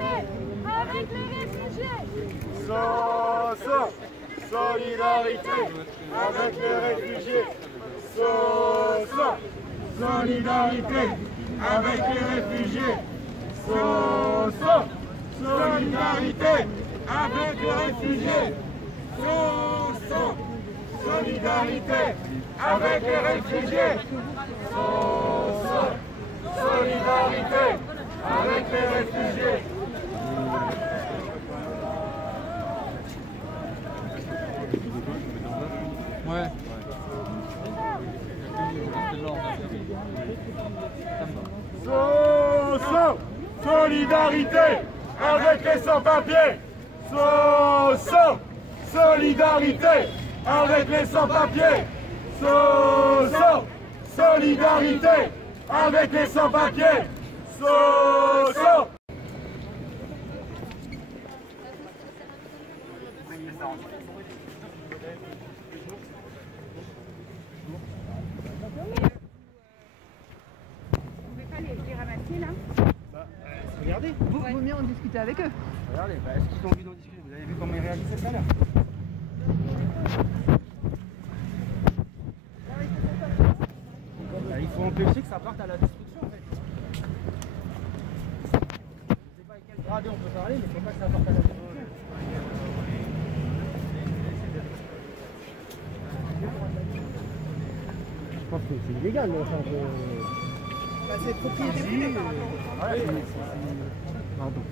avec les réfugiés. Solidarité avec les réfugiés. Solidarité avec les réfugiés. Solidarité avec les réfugiés. Solidarité avec les réfugiés. Solidarité avec les réfugiés. Ouais. Solidarité avec les sans-papiers. Solidarité avec les sans-papiers. Solidarité avec les sans-papiers. Regardez. Vaut mieux en discuter avec eux. Regardez, est-ce qu'ils ont envie d'en discuter? Vous avez vu comment ils réagissaient tout à l'heure? Il faut empêcher que ça parte à la destruction en fait. Je sais pas avec quel gradé on peut parler, mais il ne faut pas que ça parte à la destruction. Je pense que c'est illégal, mais enfin, C'est propriété privée.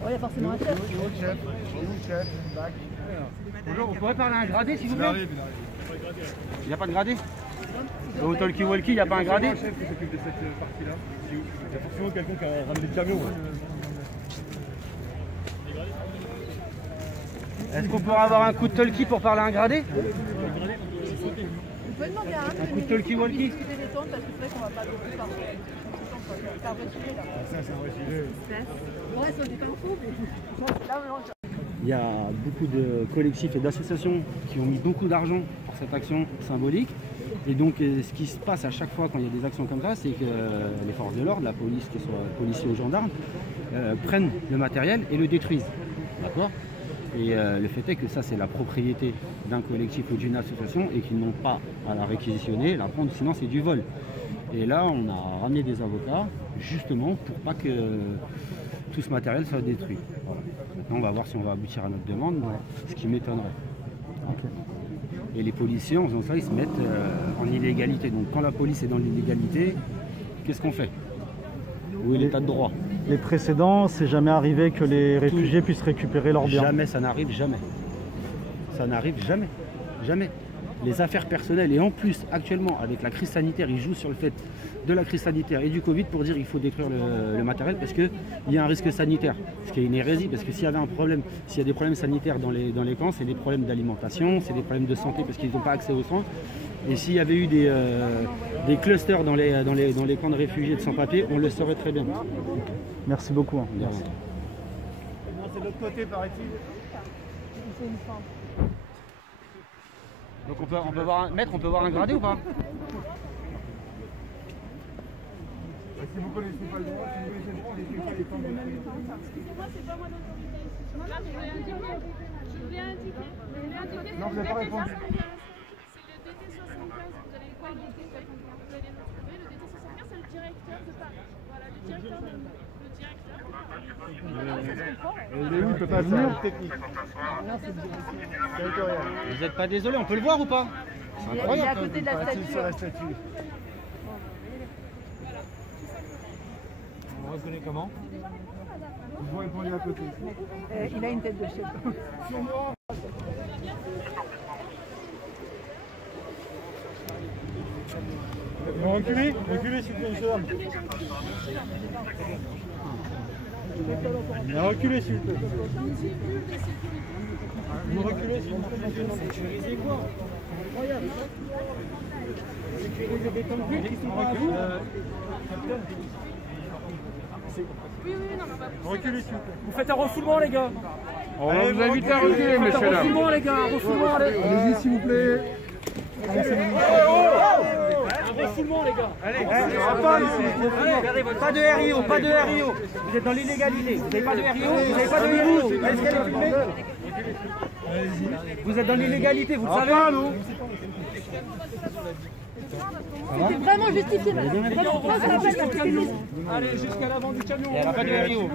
Il y a forcément un chef. Bonjour, on pourrait parler à un gradé s'il vous plaît? Il n'y a pas de gradé? Au talkie-walkie, il n'y a pas un gradé? Il y a forcément quelqu'un qui a ramené le camion. Est-ce qu'on pourrait avoir un coup de talkie pour parler à un gradé? Vous pouvez demander à un coup de talkie-walkie? discuter des temps parce que c'est vrai qu'on va pas beaucoup parler. C'est un vrai sujet là. Ça, c'est un vrai sujet. Ouais, ça, on dit pas un fou, mais là, Il y a beaucoup de collectifs et d'associations qui ont mis beaucoup d'argent pour cette action symbolique. Et donc, ce qui se passe à chaque fois quand il y a des actions comme ça, c'est que les forces de l'ordre, la police, que ce soit policiers ou gendarmes, prennent le matériel et le détruisent. D'accord? Et le fait est que ça, c'est la propriété d'un collectif ou d'une association et qu'ils n'ont pas à la réquisitionner, la prendre, sinon c'est du vol. Et là, on a ramené des avocats, justement, pour pas que tout ce matériel soit détruit. Voilà. Maintenant, on va voir si on va aboutir à notre demande, ce qui m'étonnerait. Okay. Et les policiers, en faisant ça, ils se mettent en illégalité. Donc quand la police est dans l'illégalité, qu'est-ce qu'on fait? Où est l'état de droit? Les précédents, c'est jamais arrivé que les réfugiés puissent récupérer leurs biens? Jamais, ça n'arrive jamais. Ça n'arrive jamais. Jamais. Les affaires personnelles, et en plus, actuellement, avec la crise sanitaire, ils jouent sur le fait de la crise sanitaire et du Covid pour dire qu'il faut détruire le matériel parce qu'il y a un risque sanitaire. Ce qui est une hérésie, parce que s'il y avait un problème, s'il y a des problèmes sanitaires dans les camps, c'est des problèmes d'alimentation, c'est des problèmes de santé parce qu'ils n'ont pas accès aux soins. Et s'il y avait eu des clusters dans les camps de réfugiés de sans-papiers, on le saurait très bien. Merci beaucoup. Hein. Merci. C'est de l'autre côté, paraît-il. Donc on peut voir un maître, on peut voir un gradé ou pas? Si vous connaissez pas le droit, si vous connaissez le droit, on n'explique pas les temps de... Excusez-moi, c'est pas moi d'autorité ici. Là, je voulais indiquer. Non, vous n'avez pas répondu. C'est le DT 75, vous allez voir le DT 75, vous allez le trouver. Le DT 75, c'est le directeur de Paris. Voilà, le directeur de Paris. Il ne peut pas venir. Technique. Vous n'êtes pas désolé, on peut le voir ou pas? C'est incroyable. Il est à côté de la statue. Sur la statue. On reconnaît comment? Je vous réponds à côté. Il a une tête de chef. Reculez, reculez s'il vous plaît, monsieur. Reculez s'il vous plaît. Vous reculez s'il vous plaît. Sécuriser quoi? Incroyable. Sécuriser des temps de ville qui sont pas à vous. Reculez s'il vous plaît. Vous faites un refoulement les gars. On va vous inviter à reculer, messieurs dames. Refoulement les gars, refoulement. Allez-y s'il vous plaît. refoulement, les gars. Allez, pas de RIO, pas de RIO. Vous êtes dans l'illégalité. Vous n'avez pas de RIO, vous n'avez pas de RIO. Est-ce qu'elle est filmée? Vous êtes dans l'illégalité, vous le savez, non? C'était vraiment justifié, madame. Allez, jusqu'à l'avant du camion. Elle n'a pas de RIO.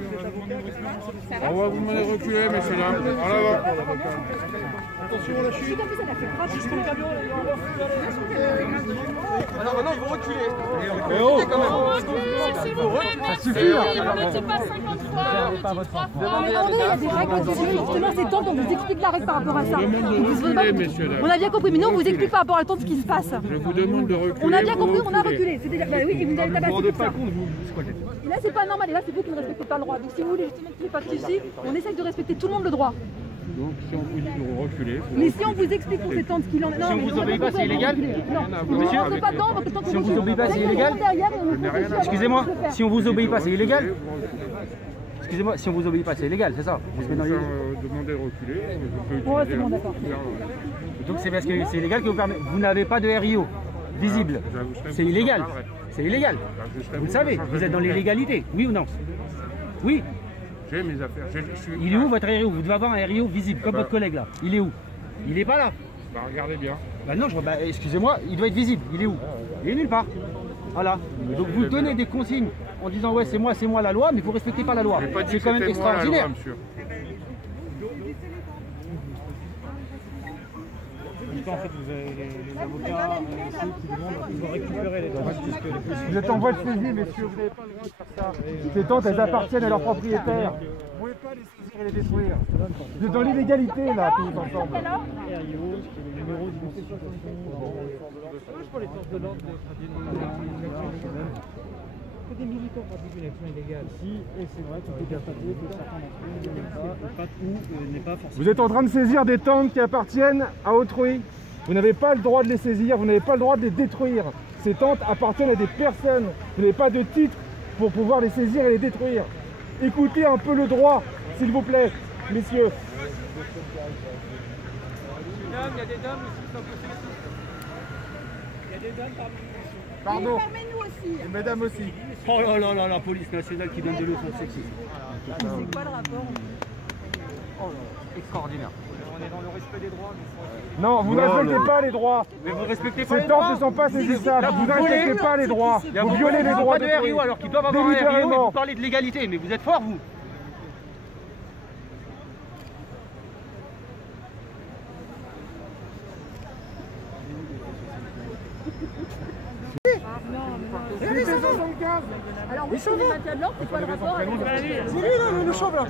On va vous demander de reculer, messieurs, dames. En avant. Attention, la chute. Jusqu'au camion, les gars. Alors maintenant, ils vont reculer. Mais oh, Ça suffit. On ne pas 50 fois, on ne dit 3 fois. Mais attendez, il y a des règles qui sont justement ces tentes, on vous explique la règle par rapport à ça. On a bien compris, mais nous on vous explique par rapport à la tente ce qui se passe. je vous demande de reculer. On a bien compris, on a reculé. C'est déjà... Bah oui, et vous avez tabassé pour ça. Et là c'est pas normal, et là c'est vous qui ne respectez pas le droit. Donc si vous voulez justement qu'il n'y ait pas de soucis, on essaye de respecter tout le monde le droit. Donc si on vous dit de reculer. Mais si on vous explique pour ces tentes ce qu'il en est... Non, Si on vous obéit pas, c'est illégal? Non, vous ne rentrez pas dedans, parce que tant que Si on vous obéit pas, c'est illégal? Excusez-moi, si on vous obéit pas, c'est illégal? Excusez-moi, si on vous obéit pas, c'est illégal, c'est ça? Demander de reculer. Je peux Ouais, utiliser c'est bon, la d'accord. Donc c'est parce que c'est illégal que vous permettez. Vous n'avez pas de RIO visible. C'est illégal. C'est illégal. Vous le savez, vous êtes dans l'illégalité, oui ou non? Oui. J'ai mes affaires. Il est où votre RIO? Vous devez avoir un RIO visible, comme votre collègue là. Il est où? Il est pas là. Bah regardez bien. Bah non, excusez-moi, il doit être visible. Il est où? Il est nulle part. Voilà. Donc vous donnez des consignes en disant ouais c'est moi la loi, mais vous respectez pas la loi. C'est quand même extraordinaire. En fait, vous avez les avocats ceux qui demandent de récupérer les droits. Vous êtes en voie de saisie, messieurs, vous n'avez pas le droit de faire ça. Ces tentes, elles appartiennent à leurs propriétaires. Vous ne pouvez pas les saisir et les détruire. Vous êtes dans l'illégalité, là, tous ensemble. RIO, le numéro d'identification pour les forces de l'ordre, que des militants pratiquent une action illégale. Si, et c'est vrai qu'on peut constater que certains d'entre eux n'aiment pas, et pas tout n'est pas forcément. Vous êtes en train de saisir des tentes qui appartiennent à autrui. Vous n'avez pas le droit de les saisir, vous n'avez pas le droit de les détruire. Ces tentes appartiennent à des personnes. Vous n'avez pas de titre pour pouvoir les saisir et les détruire. Écoutez un peu le droit, s'il vous plaît, messieurs. Il y a des dames aussi, ça peut faire. Il y a des dames parmi nous. Pardon. Nous aussi. Et madame aussi. Oh là là là, la police nationale qui donne de l'eau contre sexisme. C'est quoi le rapport? Oh là, extraordinaire. On est dans le respect des droits. Non, vous ne respectez pas les droits. Mais vous respectez pas Ces les droits. tentes ne sont pas saisissables. Vous ne volez. respectez pas les droits. Vous violez les droits de d'autrui. RIO alors qu'ils doivent avoir un RIO et Délibérément. vous parlez de légalité. Mais vous êtes forts, vous. C'était 75. Alors oui, c'est les maintien de l'ordre, c'est quoi le rapport avec... C'est lui là, le chauve là.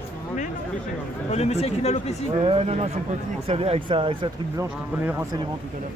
Le monsieur avec une alopécie. Non, c'est petit, avec sa truc blanche qui prenait les renseignements tout à l'heure.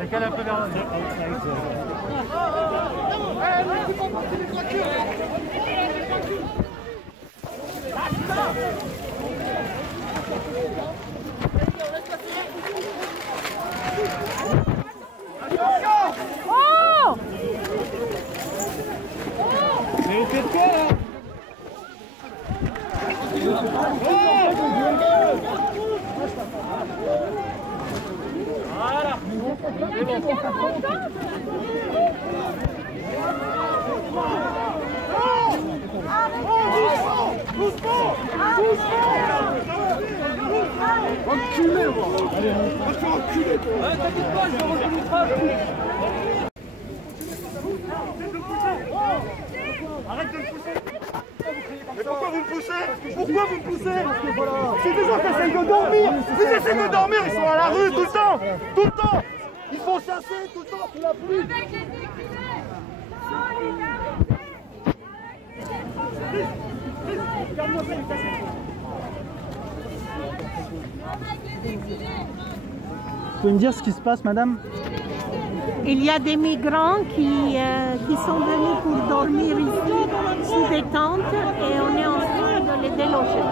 Décale un peu vers Oh! Mais vous faites quoi là? Voilà. C'est bon. Enculé, moi. Allez, on va faire enculer, toi. T'inquiète pas, je vais revenir le train. Arrête de me pousser. Mais pourquoi vous me poussez? Pourquoi vous me poussez? C'est des gens qui essayent de dormir. Ils essayent de dormir, ils sont à la rue tout le temps. Tout le temps. Ils font chasser tout le temps sous la pluie. Avec les écureuils. Vous pouvez me dire ce qui se passe, madame? Il y a des migrants qui sont venus pour dormir ici sous des tentes et on est en train de les déloger.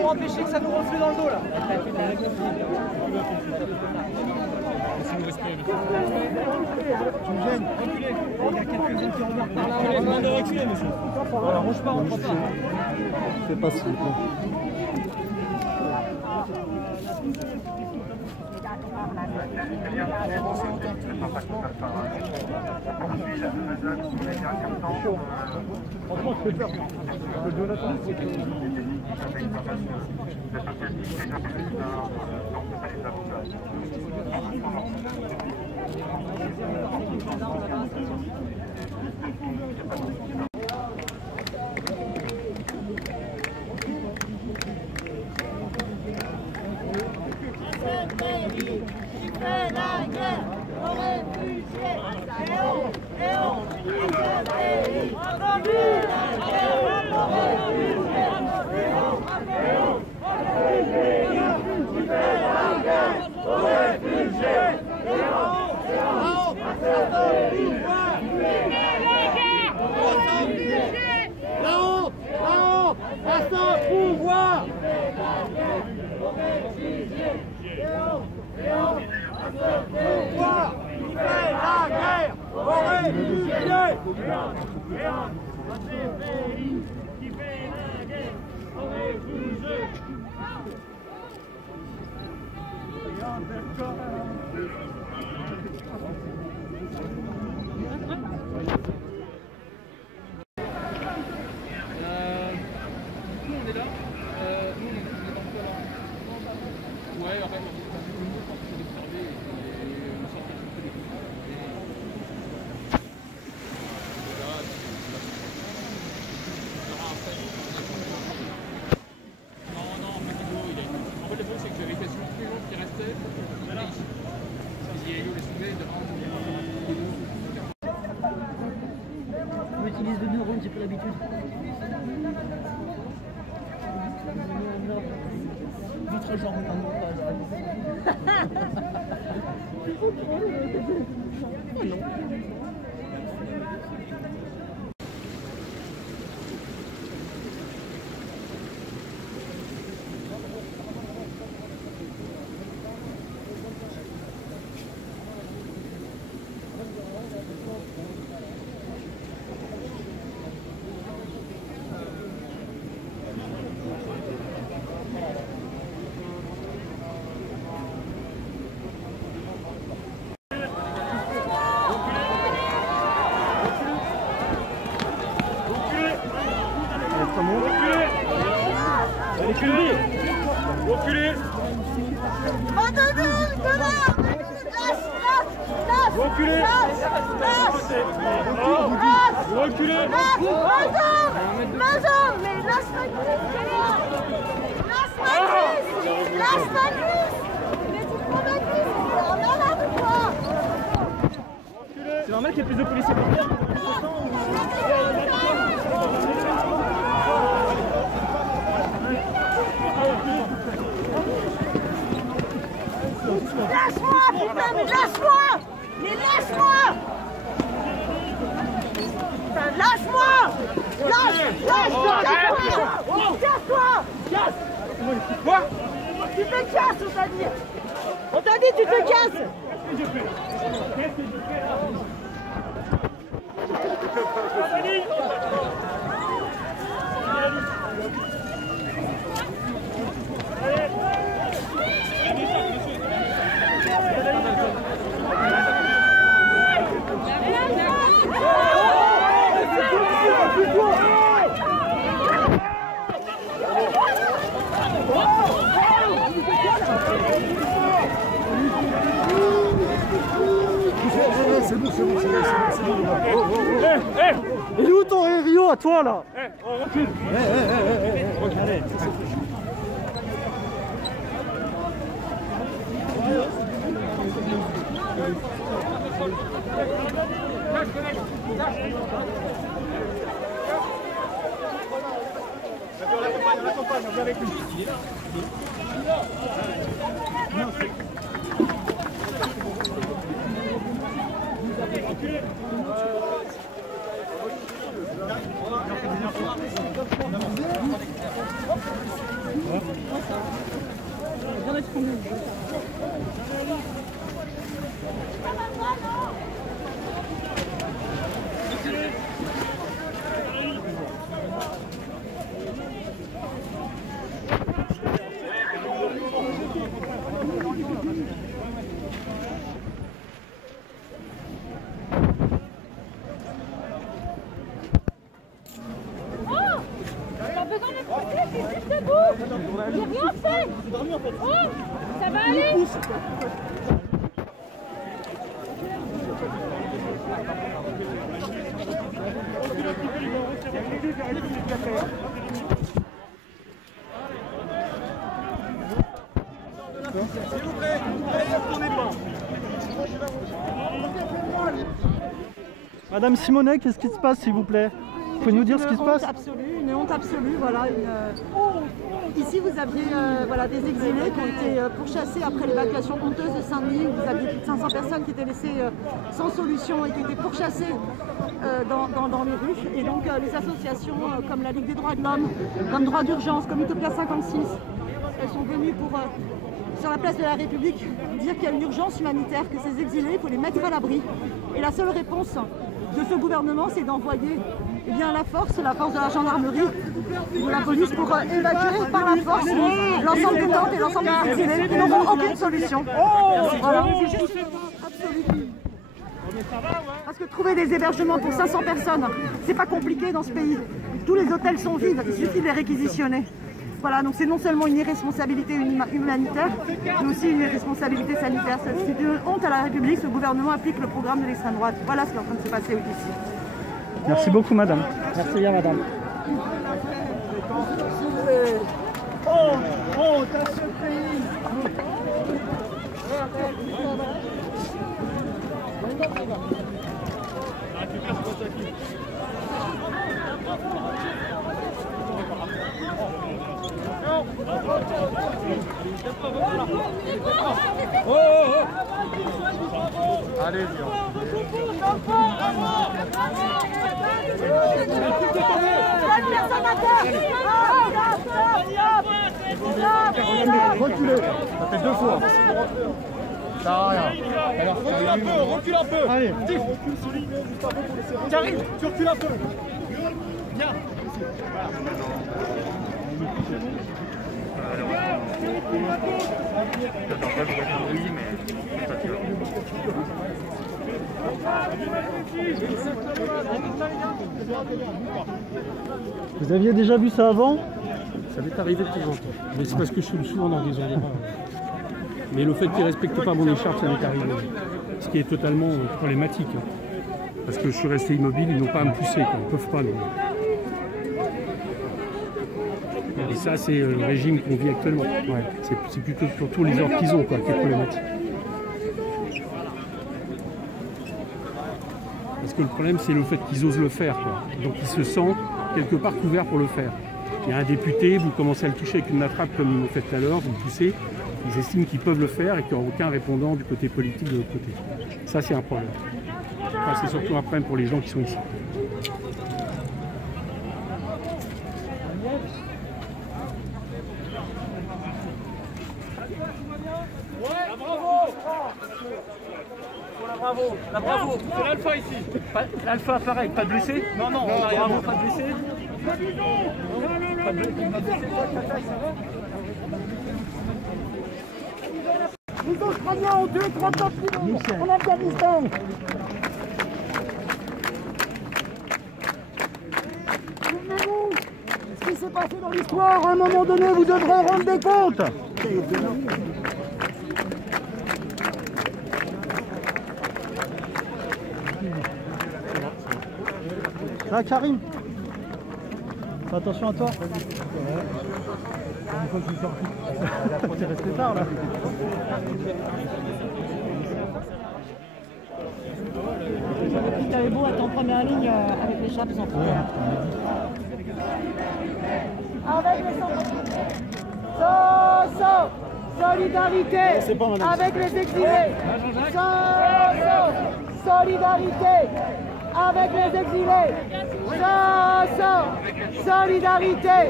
Pour empêcher que ça nous reflue dans le dos là. Tu me gênes. Reculez. Il y a quelques jeunes qui reviennent par là. Demande de reculer, monsieur. Voilà, ronge pas, ronge pas. C'est pas si. Franchement, je fais peur. Le Jonathan, c'est que... On utilise de neurones, j'ai pas l'habitude. Votre genre de Reculez. Reculez. Reculez. Mais lâche-moi Lâche-moi Mais tu prends ma cuisse. On a là ou quoi? C'est normal qu'il y ait plus de policiers. Quoi? Tu te casses, on t'a dit. On t'a dit, tu te casses. C'est bon. Il est où ton Rio à toi là? On recule. Allez. On l'accompagne, on vient avec lui. J'ai rien fait. Oh, ça va aller. S'il vous plaît, allez, ne tournez pas. Madame Simonet, qu'est-ce qui se passe s'il vous plaît? Vous pouvez nous dire ce qui se passe? Une honte absolue, voilà. Ici, vous aviez voilà, des exilés qui ont été pourchassés après l'évacuation honteuse de Saint-Denis. Vous aviez plus de 500 personnes qui étaient laissées sans solution et qui étaient pourchassées dans les rues. Et donc, les associations comme la Ligue des droits de l'homme, comme Droit d'urgence, comme Utopia 56, elles sont venues pour, sur la place de la République, dire qu'il y a une urgence humanitaire, que ces exilés, il faut les mettre à l'abri. Et la seule réponse de ce gouvernement, c'est d'envoyer la force de la gendarmerie, de la police pour évacuer par la force l'ensemble des tentes et l'ensemble des exilés qui n'auront aucune solution. Voilà, c'est juste absolu. Parce que trouver des hébergements pour 500 personnes, c'est pas compliqué dans ce pays. Tous les hôtels sont vides, il suffit de les réquisitionner. Voilà, donc c'est non seulement une irresponsabilité humanitaire, mais aussi une irresponsabilité sanitaire. C'est une honte à la République, ce gouvernement applique le programme de l'extrême droite. Voilà ce qui est en train de se passer ici. Merci beaucoup madame. Merci bien madame. Honte à ce pays. Allez, viens. Reculez, ça fait 2 fois. Ça sert à rien. Alors, recule un peu. Allez, recule solide juste un peu pour laisser. J'arrive, tu recules un peu. Viens. Vous aviez déjà vu ça avant? Ça m'est arrivé de temps en temps. Mais c'est parce que je suis souvent dans des endroits. Mais le fait qu'ils ne respectent pas mon écharpe, ça m'est arrivé. Ce qui est totalement problématique. Parce que je suis resté immobile, ils n'ont pas à me pousser. Ils ne peuvent pas. Non. Et ça, c'est le régime qu'on vit actuellement. Ouais. C'est plutôt surtout les ordres qu'ils ont qui est problématique. Parce que le problème, c'est le fait qu'ils osent le faire. Donc ils se sentent quelque part couverts pour le faire. Il y a un député, vous commencez à le toucher avec une matraque comme vous le faites tout à l'heure, vous le poussez, ils estiment qu'ils peuvent le faire et qu'il n'y aura aucun répondant du côté politique de l'autre côté. Ça, c'est un problème. Enfin, c'est surtout un problème pour les gens qui sont ici. bravo. La bravo. C'est l'alpha ici. L'alpha, pareil, pas de blessé? Non, non, Non, on a rien. bravo, pas de blessé? Pas de blessé. Les Australiens ont 2-3 papillons en Afghanistan. Souvenez-vous, ce qui s'est passé dans l'histoire, à un moment donné, vous devrez rendre des comptes. Ça va, Karim? Fais attention à toi. Une fois que je suis sorti, t'es resté tard là. Tu avais beau être en première ligne avec les chats sans frontières. Avec les sans solidarité avec les exilés. Solidarité avec les exilés. Solidarité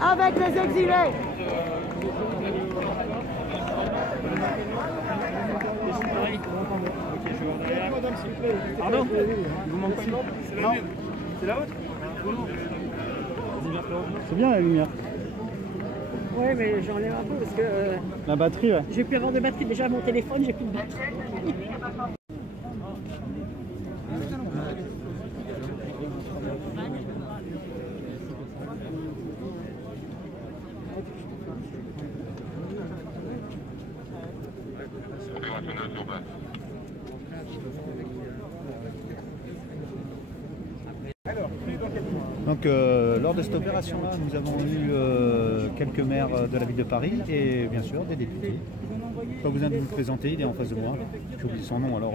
avec les exilés. Pardon? Il vous manque pas une? Non. C'est la vôtre? C'est bien la lumière. Ouais, mais j'enlève un peu parce que La batterie, ouais. j'ai pu avoir de batterie. Déjà mon téléphone, j'ai plus de batterie. Donc lors de cette opération-là, nous avons eu quelques maires de la ville de Paris et bien sûr des députés. Pas besoin de vous le présenter, il est en face de moi. J'ai oublié son nom alors.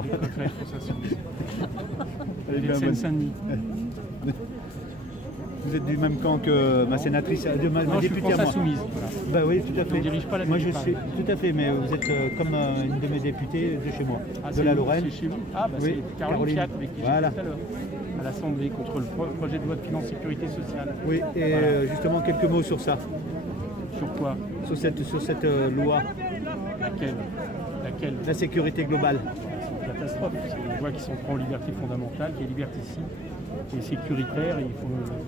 Vous êtes du même camp que ma sénatrice, de ma députée à moi. Insoumise. Bah oui, tout à fait. On ne dirige pas la moi ville je de suis Paris. tout à fait, mais vous êtes comme une de mes députées de chez moi, de la Lorraine. C'est chez vous. Ah bah Oui, c'est Caroline Fiat avec qui j'ai voilà. tout à l'heure à l'Assemblée contre le projet de loi de finances sécurité sociale. Oui, et Voilà. justement quelques mots sur ça, Sur quoi? sur cette loi, Laquelle? la sécurité globale. C'est une catastrophe. C'est une loi qui s'en prend aux libertés fondamentales, qui est liberticide, qui est sécuritaire, et il faut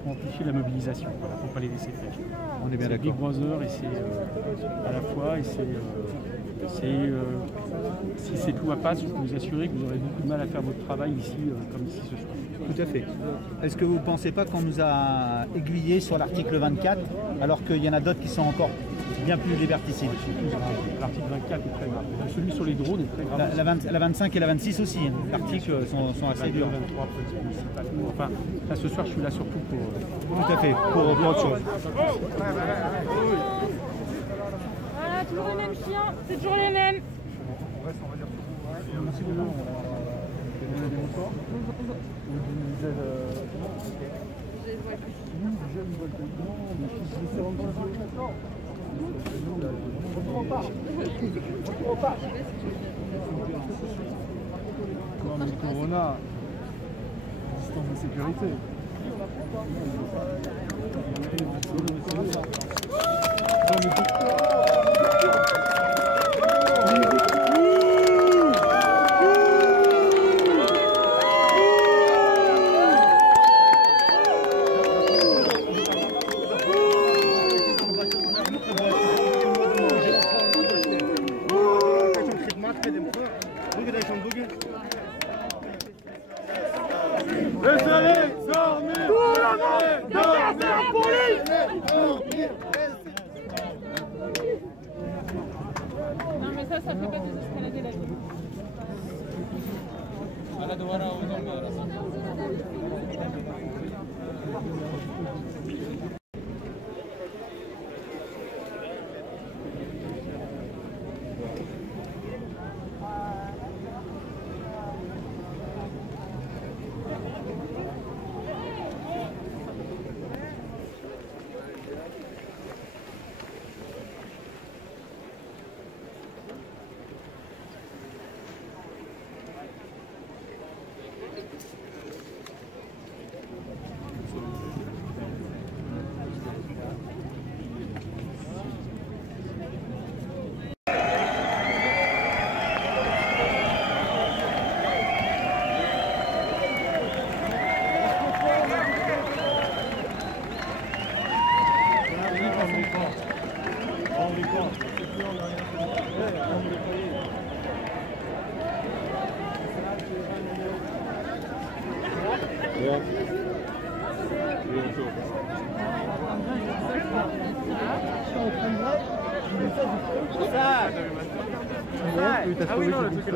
amplifier la mobilisation. Voilà, il ne faut pas les laisser faire. On est bien C'est Big d'accord. Brother et c'est à la fois, et si cette loi passe, je peux vous assurer que vous aurez beaucoup de mal à faire votre travail ici, comme ici ce soir. Tout à fait. Est-ce que vous ne pensez pas qu'on nous a aiguillés sur l'article 24 alors qu'il y en a d'autres qui sont encore bien plus liberticides? L'article 24 est très grave. Celui sur les drones est très grave. La 25 et la 26 aussi, hein. L'article sont assez durs. 23, police municipale. Enfin, là ce soir je suis là surtout pour... Tout à fait, pour autre chose. Voilà, toujours les mêmes chiens, c'est toujours les mêmes. Non mais le Corona, distance de sécurité. Non mais ça fait pas désescalader la vie. Ah oui, non, le truc est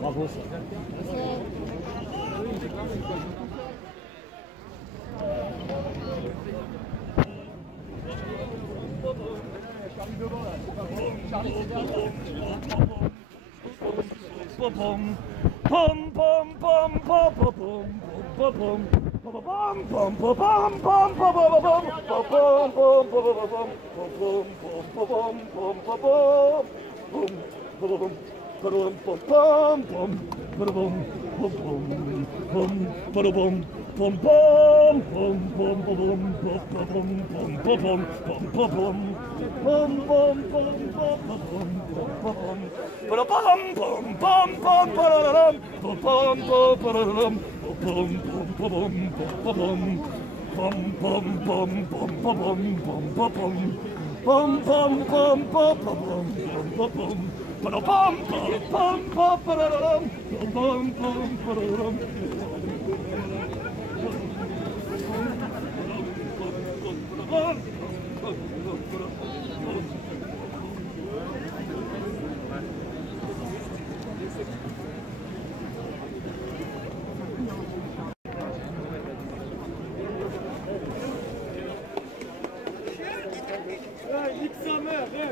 Bravo ça.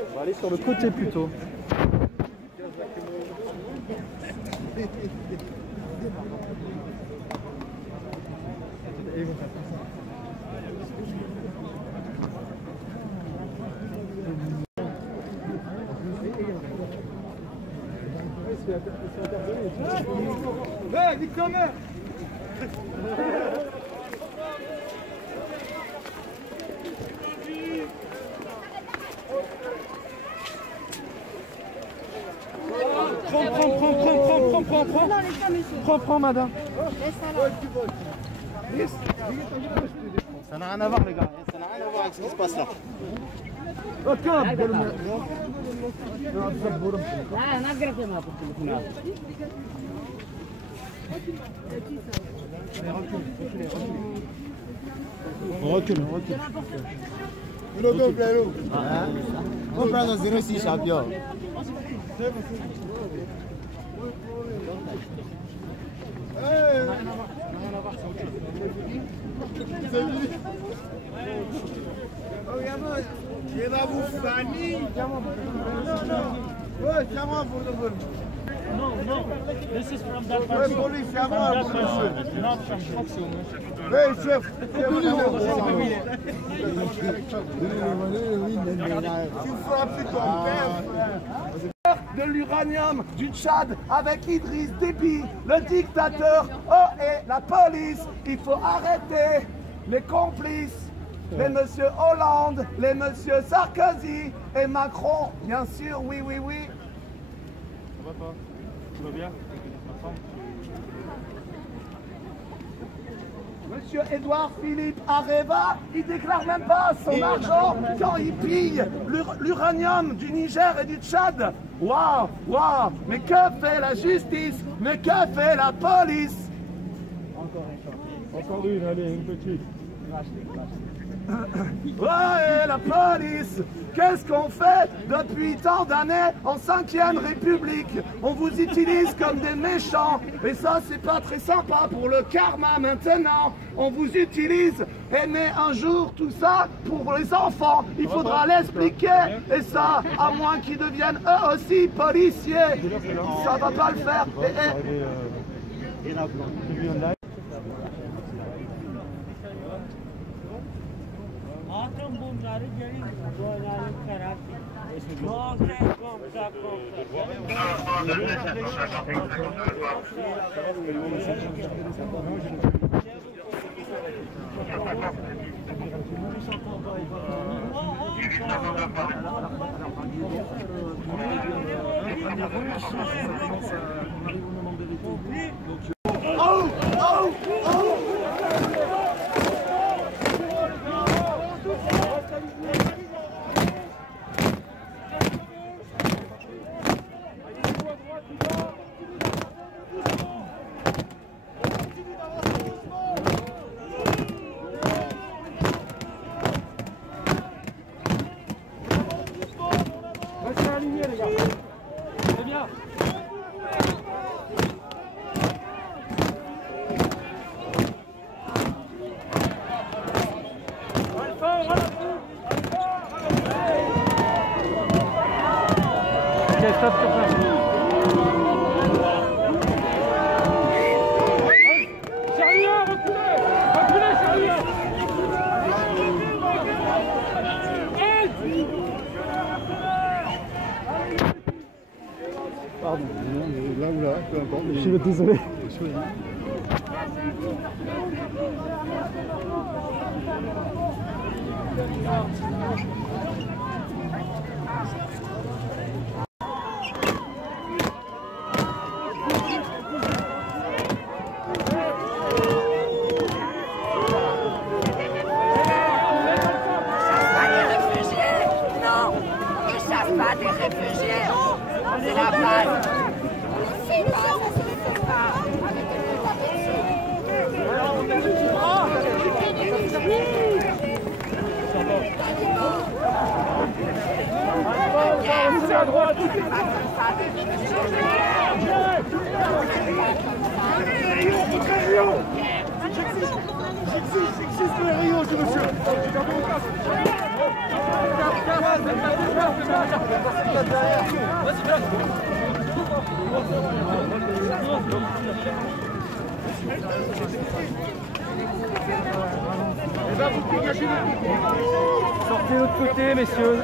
On va aller sur le côté plutôt. Ouais, nique ta mère. Prends, madame. Ça n'a rien à voir, les gars. Ça n'a rien à voir avec ce qui se passe là. On recule. On prend dans 06 champion. Je vais vous fanny. Ouais, c'est moi pour le bon. No, this is from that person. Police, c'est moi pour le bon. Not from Foxo. Oui, chef. Tu frappes ton père. De l'uranium du Tchad avec Idriss Déby, le dictateur. Oh, et la police, il faut arrêter les complices, les monsieur Hollande, les monsieur Sarkozy et Macron, bien sûr, oui. Ça va pas? Tout va bien? Monsieur Édouard Philippe Areva, il déclare même pas son argent quand il pille l'uranium du Niger et du Tchad. Waouh, waouh, mais que fait la justice? Mais que fait la police? Encore une, allez, une petite. Ouais, la police! Qu'est-ce qu'on fait depuis tant d'années en 5e République? On vous utilise comme des méchants, et ça c'est pas très sympa pour le karma maintenant. On vous utilise, et mais un jour tout ça pour les enfants, il faudra l'expliquer, et ça à moins qu'ils deviennent eux aussi policiers. Ça va pas le faire. Atın bunları gelin oynayın karakter. Oh, oh, oh. Stop sur place. Charlier, reculez! Reculez, Charlier! Pardon, là ou là, peu importe. Je suis désolé. Des réfugiés, c'est la base. C'est pas, ça se fait pas. C'est à droite. J'existe les Rio, monsieur. Sortez de l'autre côté, messieurs.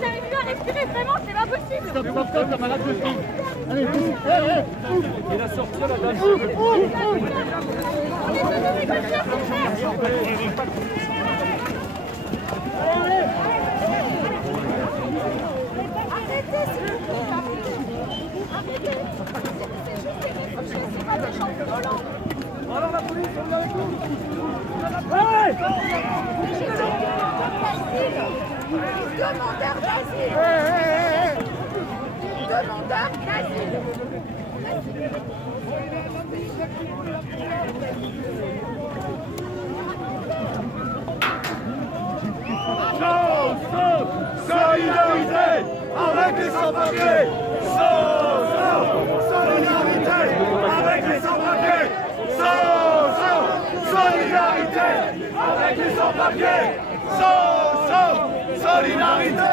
J'arrive plus à respirer, vraiment, c'est pas possible. Stop, la malade de fille. Allez, et la sortie, la dame. Arrêtez, s'il vous plaît, arrêtez. C'est pas des gens violents. Alors la police, on vient avec nous. Demandeur d'asile. Demandeur d'asile. Solidarité avec les sans-papiers. Solidarité avec les sans-papiers. Solidarité avec les sans-papiers. Solidarité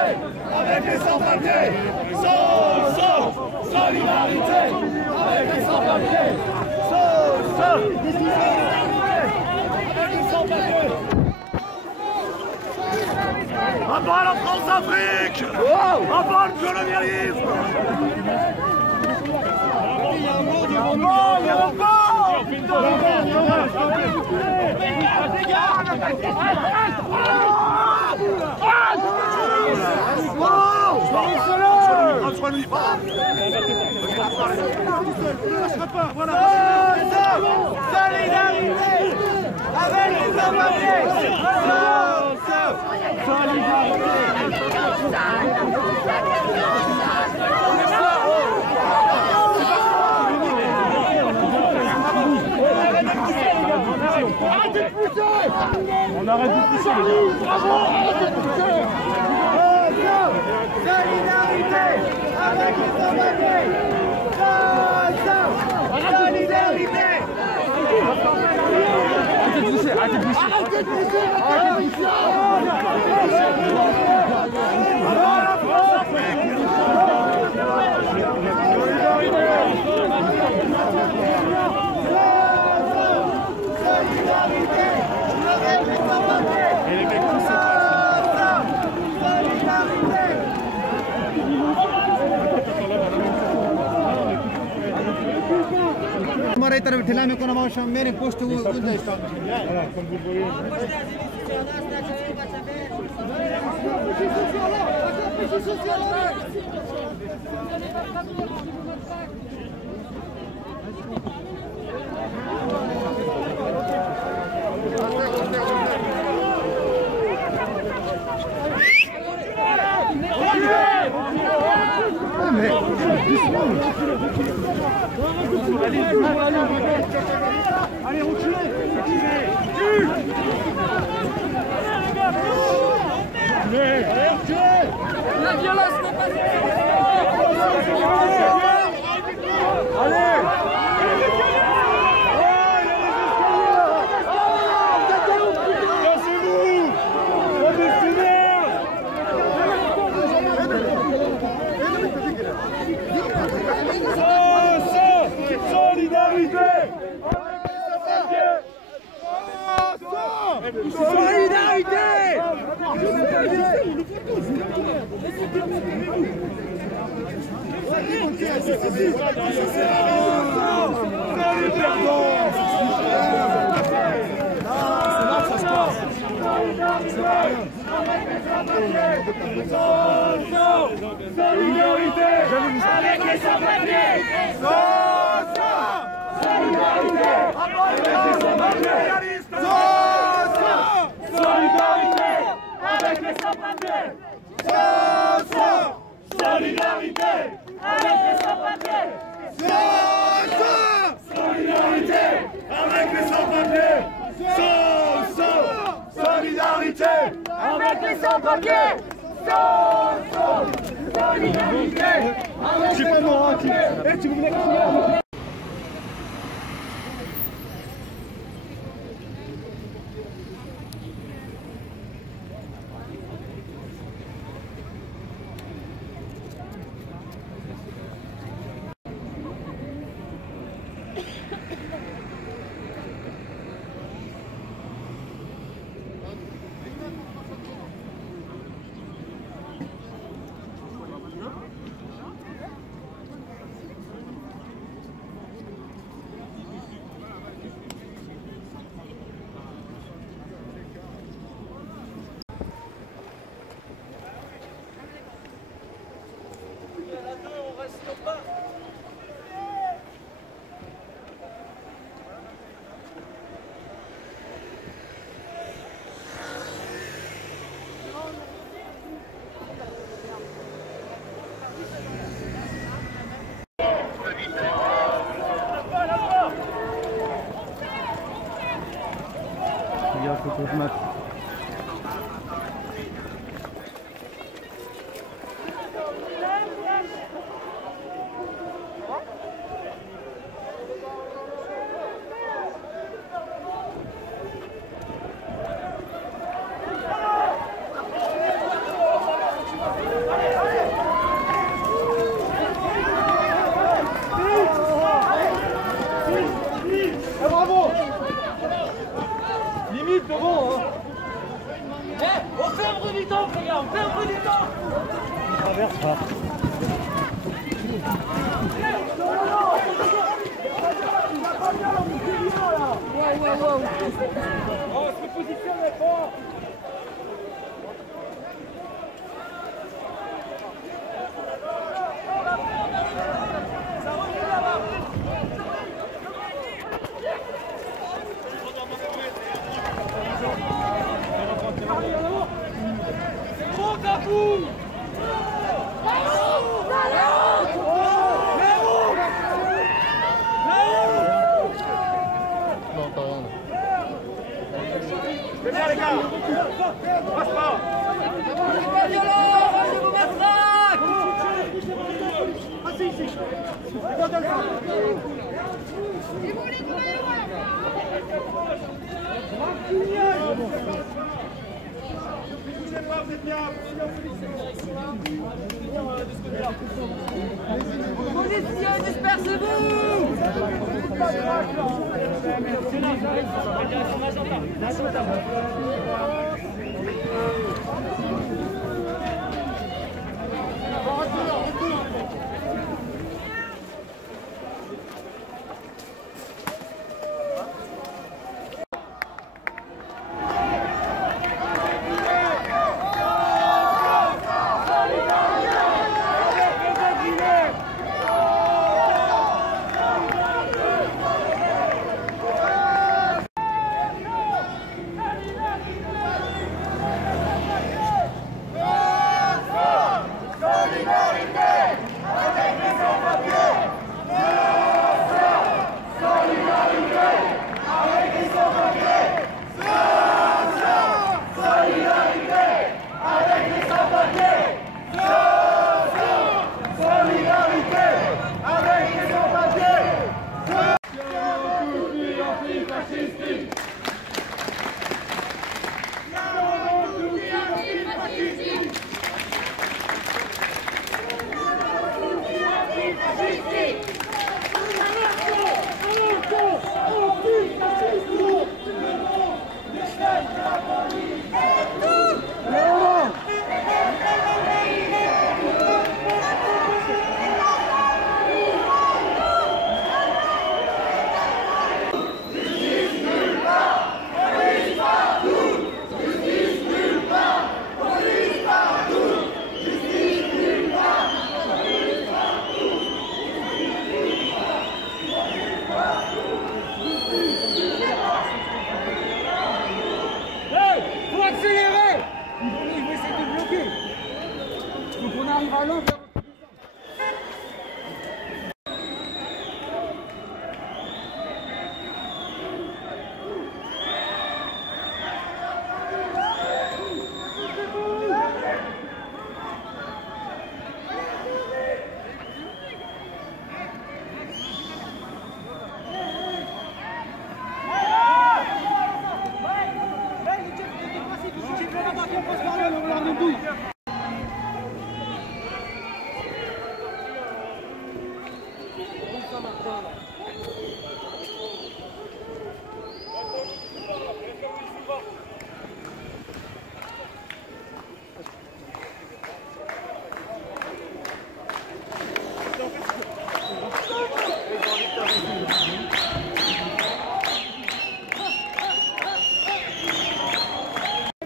avec les sans-papiers. Solidarité avec les sans-papiers. À bas la France-Afrique! À bas le colonialisme! Il y a un mot devant nous! Il y a un mot! pas. Voilà. Solidarité avec les sans-papiers. Arrêtez de pousser. On arrête de pousser, les gars. Bravo, arrêtez de pousser. Solidarité avec les sans-papiers. Solidarité. Arrêtez de pousser, arrêtez de pousser. Arrêtez de pousser. हमारी तरफ ठेला में कोना माशा मेरे पोस्ट वो Allez, reculez. La violence n'est pas allez. Avec les sans-papiers. Solidarité avec les sans-papiers. Solidarité avec les sans-papiers. Solidarité avec les sans-papiers. Solidarité avec les sans-papiers. Solidarité avec les sans-papiers. Solidarité avec les sans-papiers. Bravo! Limite devant, hein! On fait un bruit du temps, les gars! On fait un bruit du temps! On traverse pas. On se positionne fort! Ça revient là-bas! C'est bien les gars. Passe pas. Pas violent, je vous matraque. Et vous les Bougez pas, vous êtes bien. policiers, dispersez-vous.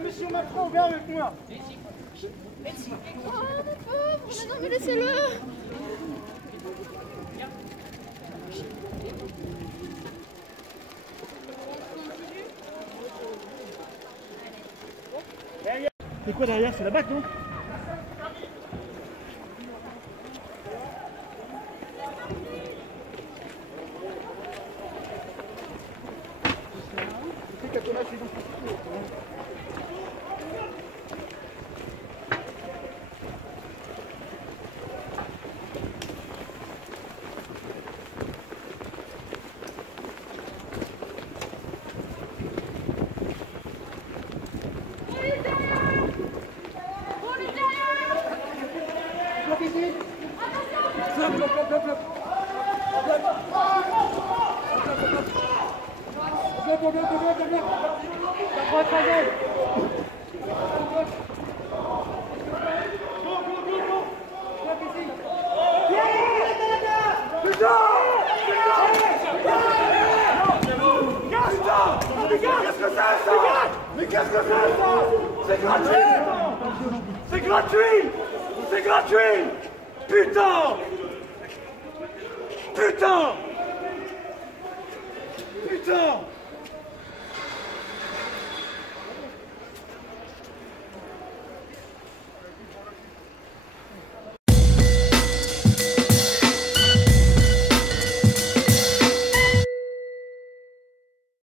Monsieur Macron, viens avec moi. Oh, mon pauvre, non mais laissez-le. C'est quoi derrière? C'est la batte, non? Mais qu'est-ce que c'est ça? C'est gratuit! C'est gratuit! C'est gratuit! Putain! Putain! Putain!